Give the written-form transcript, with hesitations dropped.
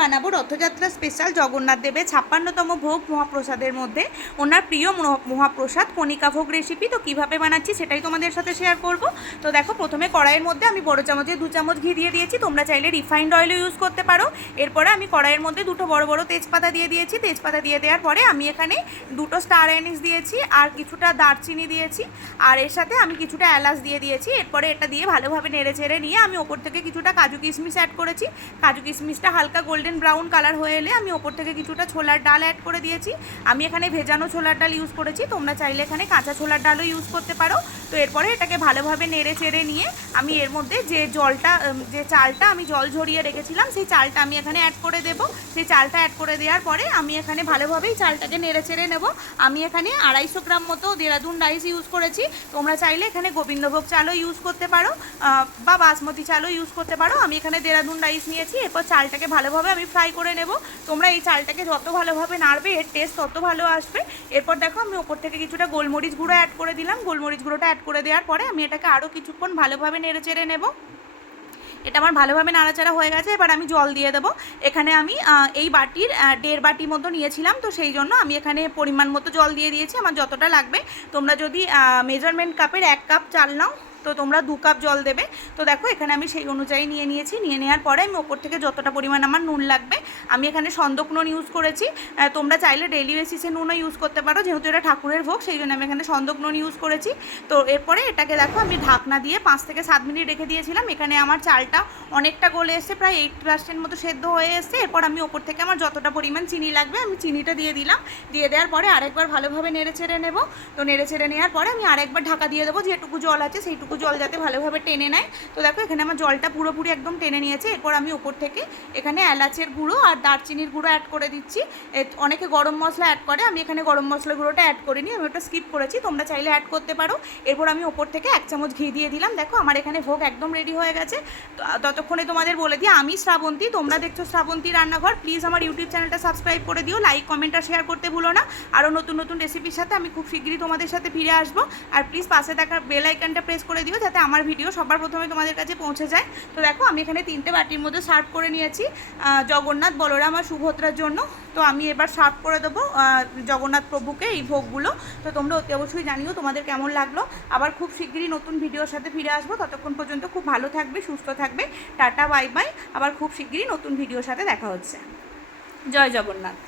বানাবো রথযাত্রা স্পেশাল জগন্নাথ দেবের 56তম ভোগ মহাপ্রসাদের মধ্যে ওনার প্রিয় মহাপ্রসাদ কণিকা ভোগ রেসিপি। তো কীভাবে বানাচ্ছি সেটাই তোমাদের সাথে শেয়ার করব। তো দেখো, প্রথমে কড়াইয়ের মধ্যে আমি বড় চামচে 2 চামচ ঘি দিয়ে দিয়েছি, তোমরা চাইলে রিফাইন্ড অয়েলও ইউজ করতে পারো। এরপরে আমি কড়াইয়ের মধ্যে 2টো বড় বড় তেজপাতা দিয়ে দিয়েছি। তেজপাতা দিয়ে দেওয়ার পরে আমি এখানে 2টো স্টার অ্যানিস দিয়েছি আর কিছুটা দারচিনি দিয়েছি, আর এর সাথে আমি কিছুটা এলাচ দিয়ে দিয়েছি। এরপরে এটা দিয়ে ভালোভাবে নেড়ে চেড়ে নিয়ে আমি ওপর থেকে কিছুটা কাজু কিশমিশ অ্যাড করেছি। কাজু কিশমিশটা হালকা গোল্ডেন ব্রাউন কালার হয়ে এলে আমি ওপর থেকে কিছুটা ছোলার ডাল অ্যাড করে দিয়েছি। আমি এখানে ভেজানো ছোলার ডাল ইউজ করেছি, তোমরা চাইলে এখানে কাঁচা ছোলার ডালও ইউজ করতে পারো। তো এরপরে এটাকে ভালোভাবে নেড়ে চেড়ে নিয়ে আমি এর মধ্যে যে চালটা আমি জল ঝরিয়ে রেখেছিলাম সেই চালটা আমি এখানে অ্যাড করে দেবো। সেই চালটা অ্যাড করে দেওয়ার পরে আমি এখানে ভালোভাবেই চালটাকে নেড়ে চেড়ে নেব। আমি এখানে 250 গ্রাম মতো দেরাদুন রাইস ইউজ করেছি, তোমরা চাইলে এখানে গোবিন্দভোগ চালও ইউজ করতে পারো বা বাসমতি চালও ইউজ করতে পারো। আমি এখানে দেরাদুন রাইস নিয়েছি। এরপর চালটাকে ভালোভাবে আমি ফ্রাই করে নেব। তোমরা এই চালটাকে যত ভালোভাবে নাড়বে এর টেস্ট তত ভালো আসবে। এরপর দেখো, আমি ওপর থেকে কিছুটা গোলমরিচ গুঁড়ো অ্যাড করে দিলাম। গোলমরিচ গুঁড়োটা অ্যাড করে দেওয়ার পরে আমি এটাকে আরও কিছুক্ষণ ভালোভাবে নেড়ে চেড়ে নেব। এটা আমার ভালোভাবে নাড়াচাড়া হয়ে গেছে। এবার আমি জল দিয়ে দেবো। এখানে আমি এই বাটির 1.5 বাটি মতো নিয়েছিলাম, তো সেই জন্য আমি এখানে পরিমাণ মতো জল দিয়ে দিয়েছি আমার যতটা লাগবে। তোমরা যদি মেজারমেন্ট কাপের 1 কাপ চাল নাও তো তোমরা 2 কাপ জল দেবে। তো দেখো, এখানে আমি সেই অনুযায়ী নিয়ে নিয়েছি। নিয়ে নেওয়ার পরে আমি ওপর থেকে যতটা পরিমাণ আমার নুন লাগবে, আমি এখানে সন্দক নুন ইউজ করেছি। তোমরা চাইলে ডেইলি বেসিসে নুনও ইউজ করতে পারো, যেহেতু এটা ঠাকুরের ভোগ সেই জন্য আমি এখানে সন্দক নুন ইউজ করেছি। তো এরপরে এটাকে দেখো আমি ঢাকনা দিয়ে 5 থেকে 7 মিনিট রেখে দিয়েছিলাম। এখানে আমার চালটা অনেকটা গলে এসছে, প্রায় 80% মতো সেদ্ধ হয়ে এসছে। এরপর আমি ওপর থেকে আমার যতটা পরিমাণ চিনি লাগবে আমি চিনিটা দিয়ে দিলাম। দিয়ে দেওয়ার পরে আরেকবার ভালোভাবে নেড়ে চেড়ে নেব। তো নেড়ে চেড়ে নেওয়ার পরে আমি আরেকবার ঢাকা দিয়ে দেবো, যেটুকু জল আছে সেইটুকু জল যাতে ভালোভাবে টেনে নেয়। তো দেখো, এখানে আমার জলটা পুরোপুরি একদম টেনে নিয়েছে। এরপর আমি ওপর থেকে এখানে এলাচের গুঁড়ো আর দারচিনির গুঁড়ো অ্যাড করে দিচ্ছি। অনেকে গরম মশলা অ্যাড করে, আমি এখানে গরম মশলা গুঁড়োটা অ্যাড করিনি, আমি ওটা স্কিপ করেছি, তোমরা চাইলে অ্যাড করতে পারো। এরপর আমি ওপর থেকে 1 চামচ ঘি দিয়ে দিলাম। দেখো, আমার এখানে ভোগ একদম রেডি হয়ে গেছে। ততক্ষণে তোমাদের বলে দিই, আমি শ্রাবন্তী, তোমরা দেখছো শ্রাবন্তী রান্নাঘর। প্লিজ আমার ইউটিউব চ্যানেলটা সাবস্ক্রাইব করে দিও, লাইক কমেন্ট আর শেয়ার করতে ভুলো না। আরও নতুন নতুন রেসিপির সাথে আমি খুব শীঘ্রই তোমাদের সাথে ফিরে আসবো। আর প্লিজ পাশে থাকা বেল আইকনটা প্রেস করে দিও যাতে আমার ভিডিও সবার প্রথমে তোমাদের কাছে পৌঁছে যায়। তো দেখো, আমি এখানে 3টে বাটির মধ্যে সার্ভ করে নিয়েছি জগন্নাথ, বলরাম আর সুভদ্রার জন্য। তো আমি এবার সার্ভ করে দেবো জগন্নাথ প্রভুকে এই ভোগগুলো। তো তোমরা অতি অবশ্যই জানিও তোমাদের কেমন লাগলো। আবার খুব শীঘ্রই নতুন ভিডিওর সাথে ফিরে আসবো। ততক্ষণ পর্যন্ত খুব ভালো থাকবে, সুস্থ থাকবে। Tata, bye bye. আবার খুব শীঘ্রই নতুন ভিডিওর সাথে দেখা হচ্ছে। জয় জগন্নাথ।